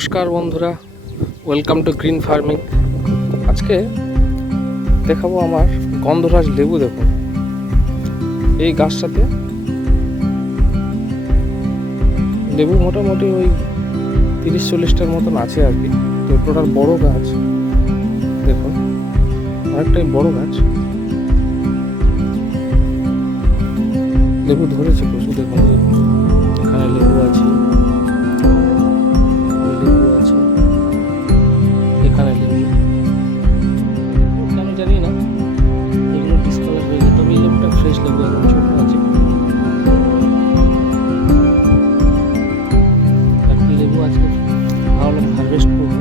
নমস্কার বন্ধুরা, welcome to green farming. আজকে দেখাবো আমার গন্ধরাজ লেবু। দেখুন, এই গাছটাতে লেবু মোটামুটি ওই 30-40টার মতন আছে আর কি। তো টোটাল বড় গাছ, দেখুন অনেকটাই বড় গাছ, লেবু ধরেছে প্রচুর। দেখুন এখানে লেবু আছে, এখানে লেবু, আমি জানি না এগুলো ডিসকালার হয়ে যায়, তবে এই লেবুটা ফ্রেশ লেবু, এখন ছোট আছে। একটা লেবু আজকে ভাবলাম হারভেস্ট করবো।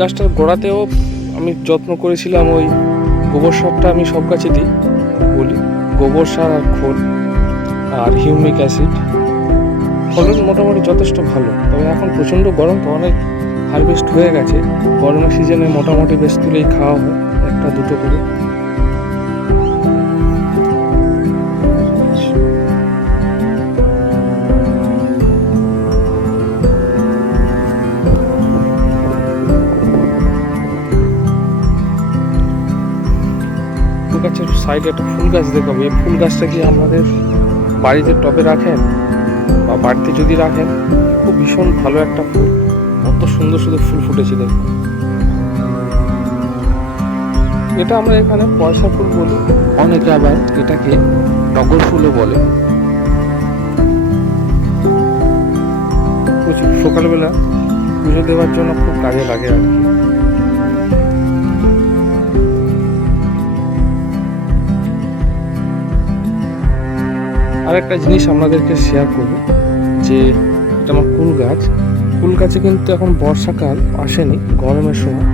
গাছটার গোড়াতেও আমি যত্ন করেছিলাম, ওই গোবর সারটা আমি সব গাছে দিই, বলি গোবর সার আর খোল আর হিউমিক অ্যাসিড। ফলন মোটামুটি যথেষ্ট ভালো, তবে এখন প্রচণ্ড গরম, তো অনেক হারভেস্ট হয়ে গেছে। গরমের সিজনে মোটামুটি বেশ তুলেই খাওয়া হয়, একটা দুটো করে। গাছের সাইডে একটা ফুল গাছ দেখাবো। এই ফুল গাছটা কি আমাদের বাড়িতে টবে রাখেন বা বাড়িতে যদি রাখেন, খুব ভীষণ ভালো একটা ফুল, কত সুন্দর সুন্দর ফুল ফুটেছে দেখুন। এটা আমরা এখানে পয়সা ফুল বলি, অনেকে আবার এটাকে টগর ফুলও বলে। প্রচুর সকালবেলা পুজো দেওয়ার জন্য খুব কাজে লাগে আর কি। আর একটা জিনিস আপনাদেরকে শেয়ার করবো, যে এটা আমার কুল গাছ। কুল গাছে কিন্তু এখন বর্ষাকাল আসেনি, গরমের সময়,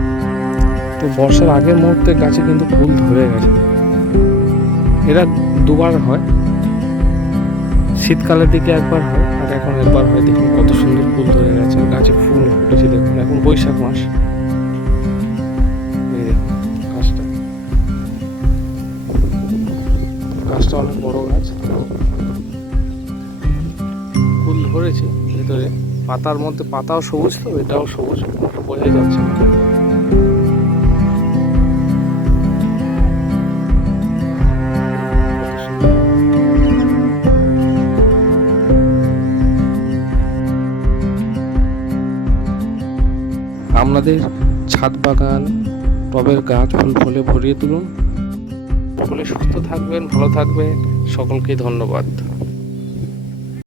তো বর্ষার আগের মুহূর্তে গাছে কিন্তু ফুল ধরে গেছে। এরা দুবার হয়, শীতকালের দিকে একবার হয় আর এখন একবার হয়। দেখুন কত সুন্দর ফুল ধরে গেছে, গাছে ফুল ফুটেছে। দেখুন এখন বৈশাখ মাস, গাছটা অনেক বড় গাছ, ফুল ধরেছে ভেতরে, পাতার মধ্যে পাতাও সবুজ, তো এটাও সবুজ, বোঝা যাচ্ছে না। আপনাদের ছাদ বাগান, টবের গাছ ফুল ফলে ভরিয়ে তুলুন। ফলে সুস্থ থাকবেন, ভালো থাকবেন। সকলকে ধন্যবাদ।